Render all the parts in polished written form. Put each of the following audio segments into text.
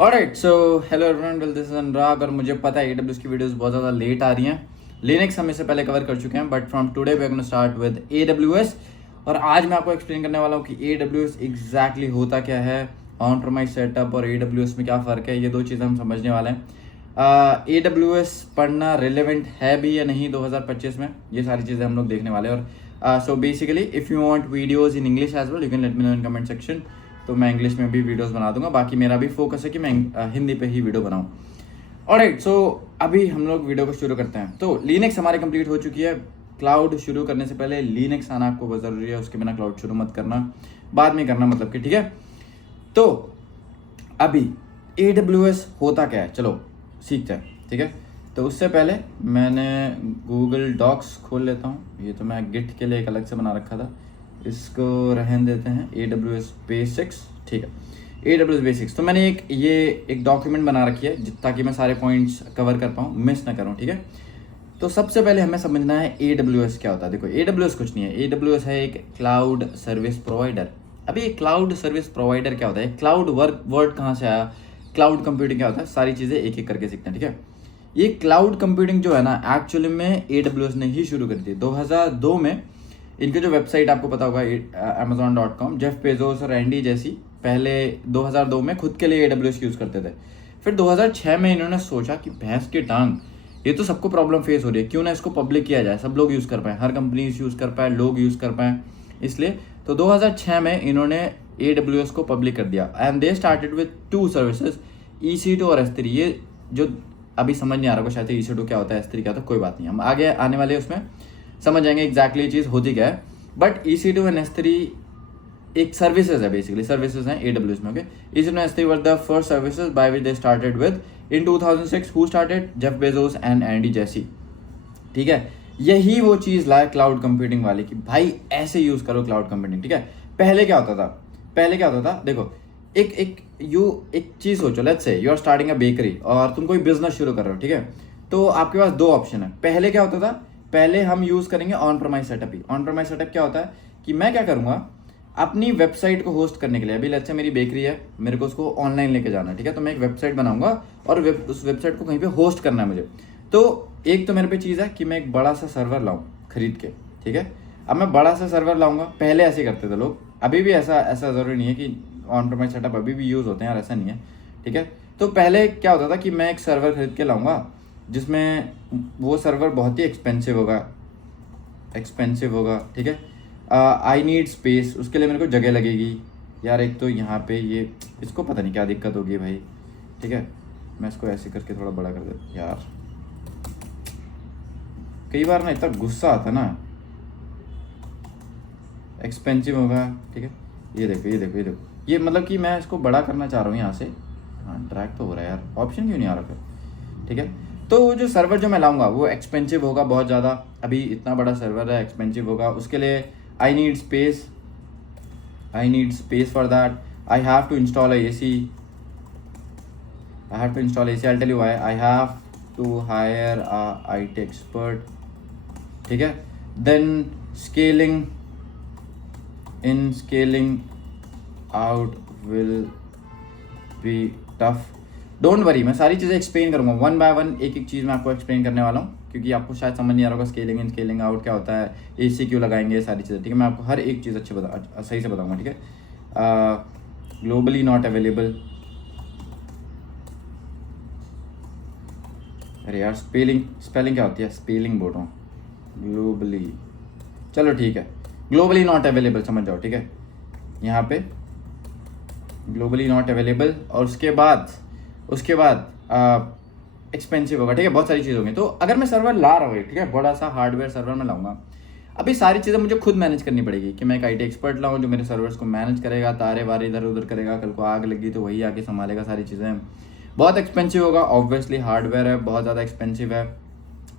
Alright, so hello everyone, well this is Anurag. और मुझे पता है AWS की वीडियोस बहुत ज़्यादा लेट आ रही हैं। लिनक्स हम इससे पहले कवर कर चुके हैं, but from today we are gonna start with AWS। और आज मैं आपको एक्सप्लेन करने वाला हूँ कि AWS एग्जैक्टली होता क्या है, ऑन प्रेमाइस सेटअप और AWS में क्या फ़र्क है। ये दो चीज़ें हम समझने वाले हैं। AWS पढ़ना रिलेवेंट है भी या नहीं 2025 में, ये सारी चीज़ें हम लोग देखने वाले हैं। और so basically if you want videos in English as well, you can let me know in comment section. तो मैं इंग्लिश में भी वीडियोस बना दूंगा। बाकी मेरा भी फोकस है कि मैं हिंदी पे ही वीडियो बनाऊं। ऑलराइट, सो अभी हम लोग वीडियो को शुरू करते हैं। तो लिनक्स हमारी कंप्लीट हो चुकी है। क्लाउड शुरू करने से पहले लिनक्स आना आपको बहुत ज़रूरी है, उसके बिना क्लाउड शुरू मत करना, बाद में करना, मतलब कि ठीक है। तो अभी AWS होता क्या है, चलो सीखते हैं, ठीक है। तो उससे पहले मैंने गूगल डॉक्स खोल लेता हूँ। ये तो मैं गिट के लिए एक अलग से बना रखा था, इसको रहन देते हैं। AWS बेसिक्स, ठीक है। AWS बेसिक्स, तो मैंने एक डॉक्यूमेंट बना रखी है ताकि मैं सारे पॉइंट्स कवर कर पाऊँ, मिस ना करूँ, ठीक है। तो सबसे पहले हमें समझना है AWS क्या होता है। देखो, AWS कुछ नहीं है। AWS है एक क्लाउड सर्विस प्रोवाइडर। अभी एक क्लाउड सर्विस प्रोवाइडर क्या होता है, क्लाउड वर्ड कहाँ से आया, क्लाउड कंप्यूटिंग क्या होता है, सारी चीज़ें एक एक करके सीखते हैं, ठीक है। ये क्लाउड कंप्यूटिंग जो है ना, एक्चुअली में AWS ने ही शुरू करी थी 2002 में। इनकी जो वेबसाइट आपको पता होगा, amazon.com, जेफ बेजोस और एंडी जैसी पहले 2002 में खुद के लिए AWS यूज़ करते थे। फिर 2006 में इन्होंने सोचा कि भैंस की टांग, ये तो सबको प्रॉब्लम फेस हो रही है, क्यों ना इसको पब्लिक किया जाए, सब लोग यूज़ कर पाएँ, हर कंपनी यूज़ कर पाए, लोग यूज़ कर पाएँ। इसलिए तो 2006 में इन्होंने AWS को पब्लिक कर दिया and they started with 2 services, EC2 और S3। ये जो अभी समझ नहीं आ रहा होगा शायद EC2 क्या होता है, S3 क्या होता है, कोई बात नहीं, हम आगे आने वाले उसमें समझ जाएंगे एग्जैक्टली चीज़ होती क्या है। बट EC2 एंड S3 एक सर्विसेज है, बेसिकली सर्विसेज हैं AWS में, okay. EC2 and S3 were the first services by which they started with in 2006। Who started? Jeff Bezos and Andy Jassy, ठीक है। यही वो चीज़ लाए क्लाउड कंप्यूटिंग वाली कि भाई ऐसे यूज़ करो क्लाउड कंप्यूटिंग, ठीक है। पहले क्या होता था, देखो, एक चीज़ सोचो, let's say you are starting a bakery और तुम कोई बिजनेस शुरू कर रहे हो, ठीक है। तो आपके पास 2 ऑप्शन है। पहले क्या होता था, पहले हम यूज़ करेंगे on premise setup he. On premise setup क्या होता है कि मैं क्या करूँगा, अपनी वेबसाइट को होस्ट करने के लिए, अभी लेट्स से मेरी बेकरी है, मेरे को उसको ऑनलाइन लेके जाना है, ठीक है। तो मैं एक वेबसाइट बनाऊंगा और उस वेबसाइट को कहीं पे होस्ट करना है मुझे। तो एक तो मेरे पे चीज़ है कि मैं एक बड़ा सा सर्वर लाऊं खरीद के, ठीक है। अब मैं बड़ा सा सर्वर लाऊंगा, पहले ऐसे करते थे लोग, अभी भी ऐसा ज़रूरी नहीं है कि ऑन प्रेमाइस सेटअप अभी भी यूज़ होते हैं यार, ऐसा नहीं है, ठीक है। तो पहले क्या होता था कि मैं एक सर्वर खरीद के लाऊंगा, जिसमें वो सर्वर बहुत ही एक्सपेंसिव होगा, ठीक है। आई नीड स्पेस, उसके लिए मेरे को जगह लगेगी यार। एक तो यहाँ पे ये, इसको पता नहीं क्या दिक्कत होगी भाई, ठीक है। मैं इसको ऐसे करके थोड़ा बड़ा कर देता यार, कई बार ना इतना गुस्सा आता ना। एक्सपेंसिव होगा, ठीक है। ये देखो, ये मतलब कि मैं इसको बड़ा करना चाह रहा हूँ यहाँ से। हाँ, ड्रैग तो हो रहा है यार, ऑप्शन क्यों नहीं आ रहा फिर, ठीक है। तो जो सर्वर जो मैं लाऊंगा वो एक्सपेंसिव होगा बहुत ज़्यादा। अभी इतना बड़ा सर्वर है, एक्सपेंसिव होगा, उसके लिए I need space for that. I have to install a AC, I'll tell you why. I have to hire a IT expert, ठीक है। Then scaling out will be tough. Don't worry, मैं सारी चीज़ें explain करूँगा one by one, एक एक चीज़ मैं आपको एक्सप्लेन करने वाला हूँ, क्योंकि आपको शायद समझ नहीं आ रहा होगा स्केलिंग इन स्केलिंग आउट क्या होता है, AC क्यों लगाएंगे, सारी चीज़ें, ठीक है। मैं आपको हर एक चीज़ सही से बताऊँगा, ठीक है। ग्लोबली नॉट अवेलेबल, अरे यार स्पेलिंग क्या होती है, स्पेलिंग बोल रहा हूँ, ग्लोबली, चलो ठीक है, ग्लोबली नॉट अवेलेबल समझ जाओ, ठीक है। यहाँ पे ग्लोबली नॉट अवेलेबल, और उसके बाद एक्सपेंसिव होगा, ठीक है। बहुत सारी चीज़ होंगी। तो अगर मैं सर्वर ला रहा हूँ, ठीक है, बड़ा सा हार्डवेयर सर्वर मैं लाऊंगा, अभी सारी चीज़ें मुझे खुद मैनेज करनी पड़ेगी कि मैं एक IT एक्सपर्ट लाऊं जो मेरे सर्वर्स को मैनेज करेगा, तारे वारे इधर उधर करेगा, कल को आग लगी तो वही आके संभालेगा, सारी चीज़ें। बहुत एक्सपेंसिव होगा, ऑब्वियसली हार्डवेयर है, बहुत ज़्यादा एक्सपेंसिव है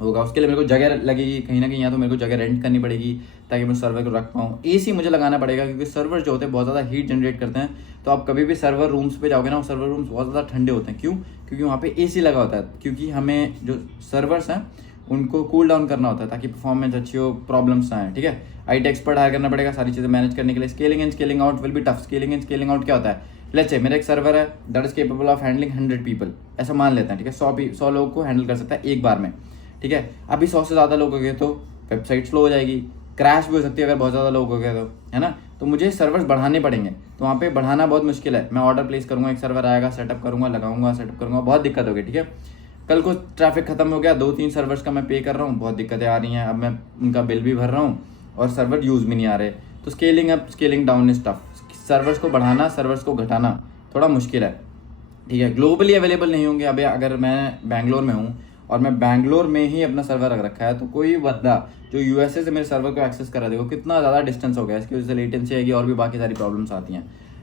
होगा। उसके लिए मेरे को जगह लगेगी कहीं ना कहीं, या तो मेरे को जगह रेंट करनी पड़ेगी ताकि मैं सर्वर को रख पाऊँ। AC मुझे लगाना पड़ेगा, क्योंकि सर्वर जो होते हैं बहुत ज़्यादा हीट जनरेट करते हैं। तो आप कभी भी सर्वर रूम्स पे जाओगे ना, वो सर्वर रूम्स बहुत ज़्यादा ठंडे होते हैं। क्यों? क्योंकि वहाँ पे AC लगा होता है, क्योंकि हमें जो सर्वर्स हैं उनको कूल डाउन करना होता है ताकि परफॉर्मेंस अच्छी हो, प्रॉब्लम्स ना आए, ठीक है। IT एक्सपर्ट हायर करना पड़ेगा सारी चीज़ें मैनेज करने के लिए। Scaling and scaling out will be tough. Scaling and scaling out क्या होता है, लेट्स से मेरा एक सर्वर है that is capable of handling 100 people, ऐसा मान लेते हैं, ठीक है, 100 लोगों को हैंडल कर सकता है एक बार में, ठीक है। अभी 100 से ज़्यादा लोग हो गए तो वेबसाइट स्लो हो जाएगी, क्रैश भी हो सकती है अगर बहुत ज़्यादा लोग हो गए तो, है ना। तो मुझे सर्वर्स बढ़ाने पड़ेंगे, तो वहाँ पे बढ़ाना बहुत मुश्किल है। मैं ऑर्डर प्लेस करूँगा, एक सर्वर आएगा, सेटअप करूँगा, लगाऊंगा, सेटअप करूँगा, बहुत दिक्कत होगी, ठीक है। कल को ट्रैफिक खत्म हो गया, 2-3 सर्वर्स का मैं पे कर रहा हूँ, बहुत दिक्कतें आ रही हैं, अब मैं उनका बिल भी भर रहा हूँ और सर्वर यूज़ भी नहीं आ रहे। तो scaling up scaling down is tough, servers को बढ़ाना सर्वर्स को घटाना थोड़ा मुश्किल है, ठीक है। ग्लोबली अवेलेबल नहीं होंगे। अभी अगर मैं बैंगलोर में हूँ और मैं बैंगलोर में ही अपना सर्वर रख रखा है, तो कोई बंदा जो यूएसए से मेरे सर्वर को एक्सेस करा, देखो कितना ज़्यादा डिस्टेंस हो गया, इसकी वजह से लेटेंसी आएगी और भी बाकी सारी प्रॉब्लम्स आती हैं,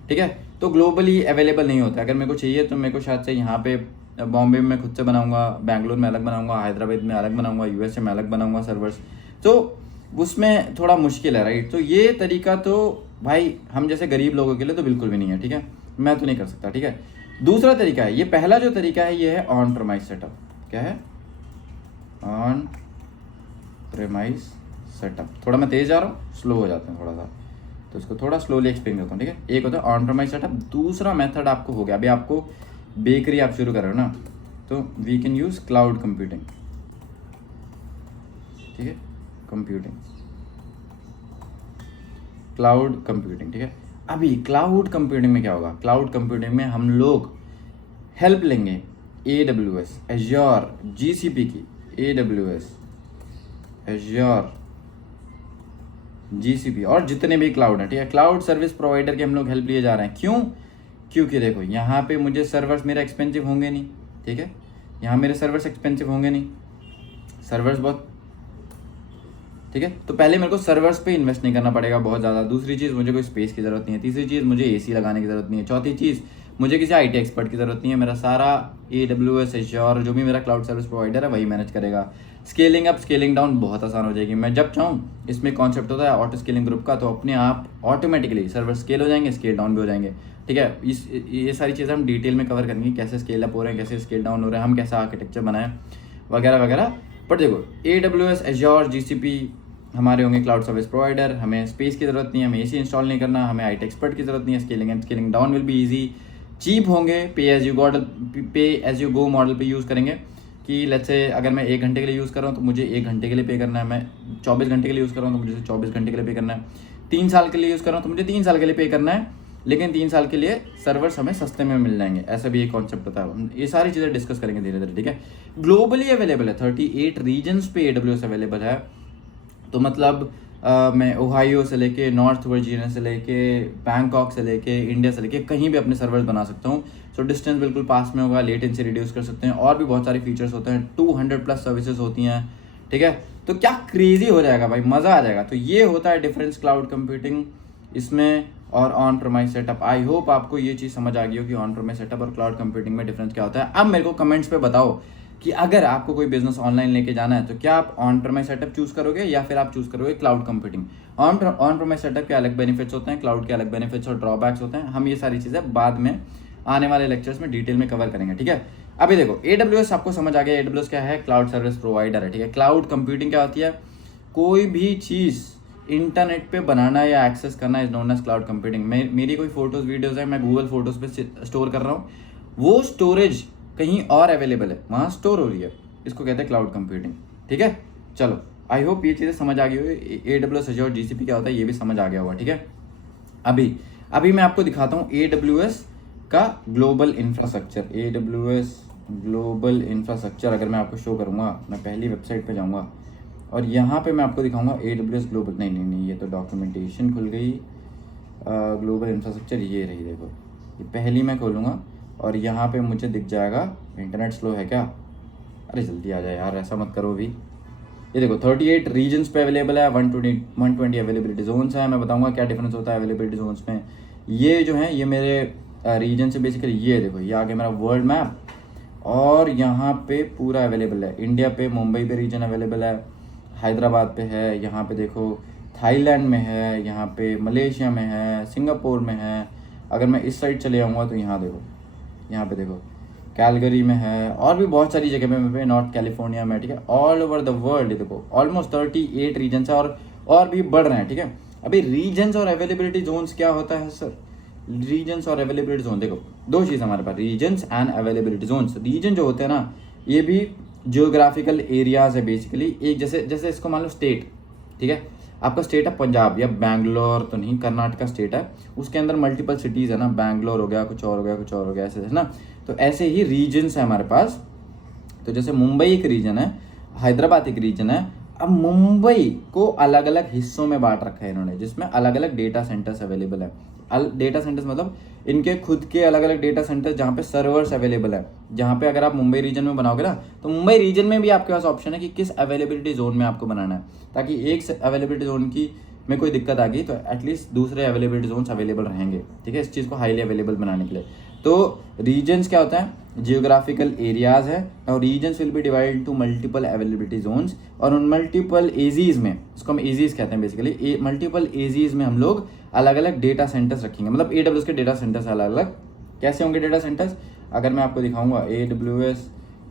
ठीक है। तो ग्लोबली अवेलेबल नहीं होता। अगर मेरे को चाहिए तो मेरे को शायद से यहाँ पे बॉम्बे में खुद से बनाऊंगा, बैंगलोर में अलग बनाऊंगा, हैदराबाद में अलग बनाऊंगा, यूएसए में अलग बनाऊंगा सर्वर्स, तो उसमें थोड़ा मुश्किल है, राइट। तो ये तरीका तो भाई हम जैसे गरीब लोगों के लिए तो बिल्कुल भी नहीं है, ठीक है, मैं तो नहीं कर सकता, ठीक है। दूसरा तरीका है, ये पहला जो तरीका है ये है ऑन प्रेमाइस सेटअप। क्या है? On premise setup. थोड़ा मैं तेज जा रहा हूँ, स्लो हो जाते हैं थोड़ा सा, तो इसको थोड़ा स्लोली एक्सप्लेन करता हूँ, ठीक है। एक होता है ऑन प्रेमाइस सेटअप, दूसरा मेथड आपको हो गया, अभी आपको बेकरी आप शुरू कर रहे हो ना, तो we can use cloud computing, ठीक है, क्लाउड कंप्यूटिंग, ठीक है। अभी क्लाउड कंप्यूटिंग में क्या होगा? क्लाउड कंप्यूटिंग में हम लोग हेल्प लेंगे AWS, एज्योर, GCP की, AWS, एज्योर, GCP और जितने भी क्लाउड हैं, ठीक है, क्लाउड सर्विस प्रोवाइडर के हम लोग हेल्प लिए जा रहे हैं। क्यों? क्योंकि देखो यहाँ पे मुझे सर्वर्स मेरा एक्सपेंसिव होंगे नहीं, ठीक है, यहाँ मेरे सर्वर्स एक्सपेंसिव होंगे नहीं, सर्वर्स बहुत, ठीक है। तो पहले मेरे को सर्वर्स पे इन्वेस्ट नहीं करना पड़ेगा बहुत ज़्यादा। दूसरी चीज़, मुझे कोई स्पेस की ज़रूरत नहीं है। तीसरी चीज़, मुझे AC लगाने की ज़रूरत नहीं है। चौथी चीज़, मुझे किसी IT एक्सपर्ट की ज़रूरत नहीं है। मेरा सारा AWS, एज्योर, जो भी मेरा क्लाउड सर्विस प्रोवाइडर है वही मैनेज करेगा। स्केलिंग अप स्केलिंग डाउन बहुत आसान हो जाएगी। मैं जब चाहूँ, इसमें कॉन्सेप्ट होता है ऑटो स्केलिंग ग्रुप का, तो अपने आप ऑटोमेटिकली सर्वर स्केल हो जाएंगे, स्केल डाउन भी हो जाएंगे, ठीक है। ये सारी चीज़ें हम डिटेल में कवर करेंगे, कैसे स्केल अप हो रहे हैं, कैसे स्केल डाउन हो रहे हैं, हम कैसा आर्किटेक्चर बनाएं वगैरह वगैरह। बट देखो AWS, एज्योर, GCP हमारे होंगे क्लाउड सर्विस प्रोवाइडर, हमें स्पेस की ज़रूरत नहीं है, हमें AC इंस्टॉल नहीं करना, हमें IT एक्सपर्ट की ज़रूरत नहीं है। Scaling and scaling down will be easy, cheap होंगे, pay as you go model पे यूज़ करेंगे कि लेट्स से अगर मैं 1 घंटे के लिए यूज़ कर रहा हूँ तो मुझे 1 घंटे के लिए पे करना है, मैं 24 घंटे के लिए यूज़ कर रहा हूँ तो मुझे 24 घंटे के लिए पे करना है, 3 साल के लिए यूज़ कर रहा हूँ तो मुझे 3 साल के लिए पे करना है, लेकिन 3 साल के लिए सर्वर्स हमें सस्ते में मिल जाएंगे। ऐसा भी एक कॉन्सेप्ट होता है। हम ये सारी चीज़ें डिस्कस करेंगे धीरे धीरे, ठीक है। ग्लोबली अवेलेबल है, 38 रीजन्स पे AWS अवेलेबल है। तो मतलब मैं ओहायो से लेके नॉर्थ वर्जीनिया से लेके बैंकॉक से लेके इंडिया से लेके कहीं भी अपने सर्वर्स बना सकता हूँ। सो डिस्टेंस बिल्कुल पास में होगा, लेटेंसी रिड्यूस कर सकते हैं, और भी बहुत सारे फीचर्स होते हैं, 200+ सर्विसेज होती हैं, ठीक है। तो क्या क्रेजी हो जाएगा भाई, मज़ा आ जाएगा। तो ये होता है डिफरेंस क्लाउड कंप्यूटिंग इसमें और on premise setup. I hope आपको ये चीज़ समझ आ गई हो कि ऑन प्रेमाइस सेटअप और क्लाउड कंप्यूटिंग में डिफरेंस क्या होता है। अब मेरे को कमेंट्स पे बताओ कि अगर आपको कोई बिजनेस ऑनलाइन लेके जाना है तो क्या आप ऑन प्रेमाइस सेटअप चूज करोगे या फिर आप चूज करोगे cloud computing. On premise setup के अलग बेनिफिट्स होते हैं, क्लाउड के अलग बेनिफिट्स और ड्रॉबैक्स होते हैं। हम ये सारी चीज़ें बाद में आने वाले लेक्चर्स में डिटेल में कवर करेंगे, ठीक है। अभी देखो AWS आपको समझ आ गया, AWS क्या है? क्लाउड सर्विस प्रोवाइडर है, ठीक है। क्लाउड कंप्यूटिंग क्या होती है? कोई भी चीज़ इंटरनेट पे बनाना या एक्सेस करना is known as cloud computing. मेरी कोई फोटोज वीडियोज है, मैं गूगल फोटोज पे स्टोर कर रहा हूँ, वो स्टोरेज कहीं और अवेलेबल है, वहाँ स्टोर हो रही है, इसको कहते हैं क्लाउड कंप्यूटिंग, ठीक है। चलो, आई होप ये चीज़ें समझ आ गई होगी। AWS, एज्योर, GCP क्या होता है ये भी समझ आ गया होगा, ठीक है। अभी मैं आपको दिखाता हूँ AWS का global infrastructure. AWS global infrastructure अगर मैं आपको शो करूँगा, मैं पहली वेबसाइट पे जाऊँगा और यहाँ पे मैं आपको दिखाऊंगा AWS ग्लोबल, नहीं ये तो डॉक्यूमेंटेशन खुल गई। ग्लोबल इंफ्रास्ट्रक्चर ये रही, देखो ये पहली मैं खोलूँगा और यहाँ पे मुझे दिख जाएगा। इंटरनेट स्लो है क्या? अरे जल्दी आ जाए यार, ऐसा मत करो भी। ये देखो 38 रीजन्स पे अवेलेबल है, 120 अवेलेबिलिटी जोन्स है। मैं बताऊँगा क्या डिफरेंस होता है अवेलेबिलिटी जोन्स में। ये जो है ये मेरे रीजन से बेसिकली, ये देखो ये आगे मेरा वर्ल्ड मैप और यहाँ पे पूरा अवेलेबल है। इंडिया पे मुंबई पे रीजन अवेलेबल है, हैदराबाद पे है, यहाँ पे देखो थाईलैंड में है, यहाँ पे मलेशिया में है, सिंगापुर में है। अगर मैं इस साइड चले जाऊँगा तो यहाँ देखो, यहाँ पे देखो कैलगरी में है, और भी बहुत सारी जगह पे, नॉर्थ कैलिफोर्निया में, ठीक है। ऑल ओवर द वर्ल्ड देखो ऑलमोस्ट 38 रीजन्स है और भी बढ़ रहे हैं, ठीक है। अभी रीजन्स और अवेलेबिलिटी जोन्स क्या होता है सर? रीजन्स और अवेलेबिलिटी जोन, देखो दो चीज़ हमारे पास, regions and availability zones. Region जो होते हैं ना, ये भी जियोग्राफिकल एरियाज है बेसिकली। एक जैसे इसको मान लो स्टेट, ठीक है, आपका स्टेट है पंजाब या बैंगलोर तो नहीं, कर्नाटका स्टेट है, उसके अंदर मल्टीपल सिटीज़ है ना, बैंगलोर हो गया, कुछ और हो गया, कुछ और हो गया, ऐसे है ना। तो ऐसे ही रीजन्स है हमारे पास। तो जैसे मुंबई एक रीजन है, हैदराबाद एक रीजन है। अब मुंबई को अलग अलग हिस्सों में बांट रखा है इन्होंने, जिसमें अलग अलग डेटा सेंटर्स अवेलेबल है। डेटा सेंटर्स मतलब इनके खुद के अलग अलग डेटा सेंटर्स जहाँ पे सर्वर्स अवेलेबल है। जहाँ पे अगर आप मुंबई रीजन में बनाओगे ना, तो मुंबई रीजन में भी आपके पास ऑप्शन है कि किस अवेलेबिलिटी जोन में आपको बनाना है, ताकि एक अवेलेबिलिटी जोन की में कोई दिक्कत आ गई तो एटलीस्ट दूसरे अवेलेबिलिटी जोन्स अवेलेबल रहेंगे, ठीक है, इस चीज़ को हाईली अवेलेबल बनाने के लिए। तो रीजन्स क्या होता है, जियोग्राफिकल एरियाज है, और regions will be divided to multiple availability zones. और उन मल्टीपल एजीज में, इसको हम एजीज कहते हैं बेसिकली, मल्टीपल एजीज में हम लोग अलग अलग डेटा सेंटर्स रखेंगे। मतलब AWS के डेटा सेंटर्स अलग अलग कैसे होंगे डेटा सेंटर्स, अगर मैं आपको दिखाऊंगा AWS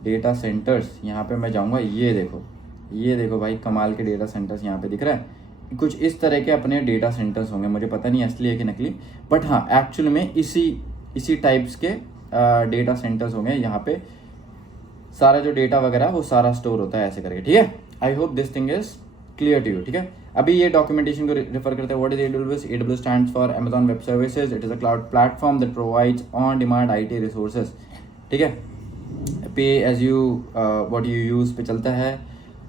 डेटा सेंटर्स, यहाँ पे मैं जाऊँगा, ये देखो भाई कमाल के डेटा सेंटर्स यहाँ पे दिख रहा है। कुछ इस तरह के अपने डेटा सेंटर्स होंगे, मुझे पता नहीं असली है कि नकली, बट हाँ एक्चुअल में इसी टाइप्स के डेटा सेंटर्स होंगे। यहाँ पे सारा जो डेटा वगैरह वो सारा स्टोर होता है ऐसे करके, ठीक है। I hope this thing is clear to you, ठीक है। अभी ये डॉक्यूमेंटेशन को रेफर करते हैं। What is AWS? AWS stands for Amazon web services. It is a cloud platform that provides on demand IT resources, ठीक है। Pay as you what you use पे चलता है।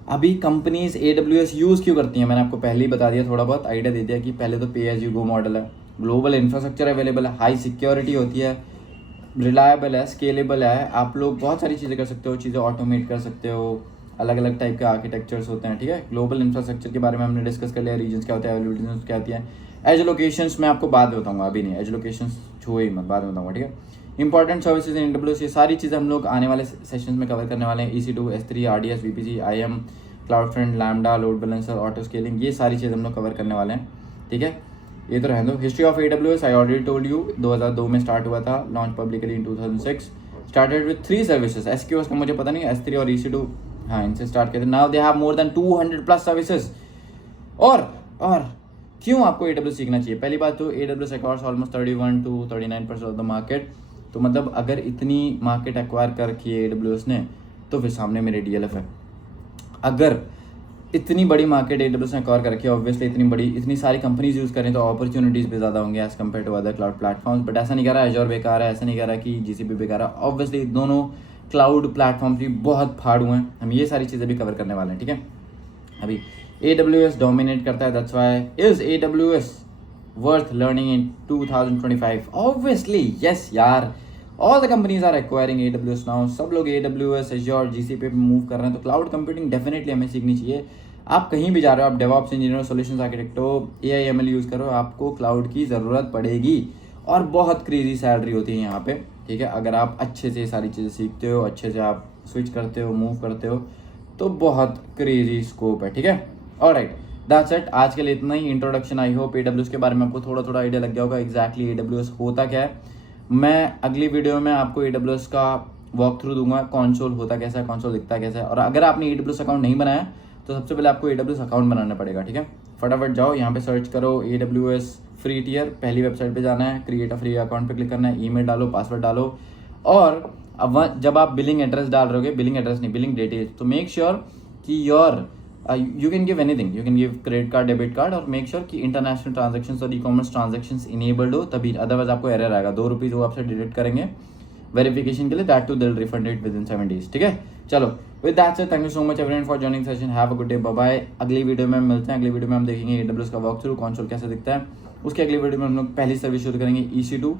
अभी कंपनीज AWS यूज़ क्यों करती हैं, मैंने आपको पहले ही बता दिया, थोड़ा बहुत आइडिया दे दिया कि पहले तो पे एज यू गो मॉडल है, ग्लोबल इंफ्रास्ट्रक्चर अवेलेबल है, हाई सिक्योरिटी होती है, रिलायबल है, स्केलेबल है, आप लोग बहुत सारी चीज़ें कर सकते हो, चीज़ें ऑटोमेट कर सकते हो, अलग अलग टाइप के आर्किटेक्चर्स होते हैं, ठीक है। ग्लोबल इंफ्रास्ट्रक्चर के बारे में हमने डिस्कस कर लिया, रीजन्स क्या होते हैं, अवेलेबिलिटी क्या होती है। एज लोकेशंस मैं आपको बाद में बताऊंगा, अभी नहीं, एज लोकेशंस छुए ही मत, बाद में बताऊंगा, ठीक है। इंपॉर्टेंट सर्विसेज इन AWS, ये सारी चीज़ें हम लोग आने वाले सेशंस में कवर करने वाले हैं। EC2, S3, RDS, VPC, IAM, CloudFront, Lambda, load balancer, auto scaling, ये सारी चीज़ें हम लोग कवर करने वाले हैं, ठीक है। ये तो रहने दो। History of AWS I already told you, 2002 में स्टार्ट हुआ था, launch publicly in 2006, started with 3 services. SQS का मुझे पता नहीं, S3 और EC2 हाँ इनसे स्टार्ट किया था। Now they have more than 200+ services. और क्यों आपको AWS सीखना चाहिए? पहली बात तो AWS acquires almost 31 to 39% of the market. तो मतलब अगर इतनी मार्केट एक्वायर कर रखी है AWS ने, तो फिर सामने मेरे DLF है। अगर इतनी बड़ी मार्केट AWS ने एक्वायर कर रखी है, ऑब्वियसली इतनी सारी कंपनीज यूज़ करें तो अपॉर्चुनिटीज़ भी ज़्यादा होंगे as compare to other cloud platforms. But ऐसा नहीं कह रहा Azure बेकार है, ऐसा नहीं कह रहा कि GCP बेकार है। ऑब्वियसली दोनों क्लाउड प्लेटफॉर्म्स भी बहुत फाड़ू हैं, हम ये सारी चीज़ें भी कवर करने वाले हैं, ठीक है। अभी AWS डोमिनेट करता है, that's why is AWS worth learning in 2025? Obviously yes यार, all the companies are acquiring AWS now, सब लोग AWS, Azure, GCP पे मूव कर रहे हैं, तो क्लाउड कंप्यूटिंग डेफिनेटली हमें सीखनी चाहिए। आप कहीं भी जा रहे हो, आप डेवऑप्स इंजीनियर, सॉल्यूशंस आर्किटेक्ट हो, AI ML यूज़ करो, आपको क्लाउड की ज़रूरत पड़ेगी, और बहुत क्रेजी सैलरी होती है यहाँ पे, ठीक है। अगर आप अच्छे से सारी चीज़ें सीखते हो, अच्छे से आप स्विच करते हो, मूव करते हो, तो बहुत क्रेजी स्कोप है, ठीक है। ऑलराइट, दैट्स इट, आज के लिए इतना ही इंट्रोडक्शन। आई होप AWS के बारे में आपको थोड़ा थोड़ा आइडिया लग गया होगा, एग्जैक्टली AWS होता क्या है। मैं अगली वीडियो में आपको AWS का वॉक थ्रू दूंगा, कंसोल होता कैसा है, कंसोल दिखता कैसा है। और अगर आपने AWS अकाउंट नहीं बनाया तो सबसे पहले आपको AWS अकाउंट बनाना पड़ेगा, ठीक है। फटाफट जाओ, यहाँ पे सर्च करो AWS फ्री टियर, पहली वेबसाइट पे जाना है, क्रिएट अ फ्री अकाउंट पे क्लिक करना है, ईमेल डालो, पासवर्ड डालो, और अब जब आप बिलिंग एड्रेस डाल रहे होगे, बिलिंग एड्रेस नहीं, बिलिंग डिटेल्स, तो मेक श्योर कि your you can give anything, you can give credit card, debit card, और मेक श्योर कि इंटरनेशनल ट्रांजैक्शंस और ई-कॉमर्स ट्रांजैक्शंस इनेबल्ड हो, तभी, अदरवाइज आपको एरर आएगा। 2 रुपीज़ वो आपसे डिडक्ट करेंगे वेरिफिकेशन के लिए, that to they'll refund it within 7 days, ठीक है। चलो, with that sir, thank you so much everyone for joining session, have a good day, bye bye. अगली वीडियो में मिलते हैं, अगली वीडियो में हम देखेंगे AWS का वॉक थ्रू, कंसोल कैसे दिखता है। उसके अगली वीडियो में हम लोग पहली सर्विस शुरू करेंगे EC2।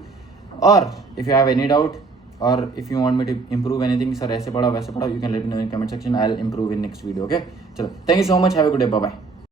और if you have any doubt और if you want me to improve anything, sir ऐसे पढ़ाओ वैसे पढ़ाओ, you can let me know in comment section, I will improve in next video, okay. चलो, thank you so much, have a good day, bye bye.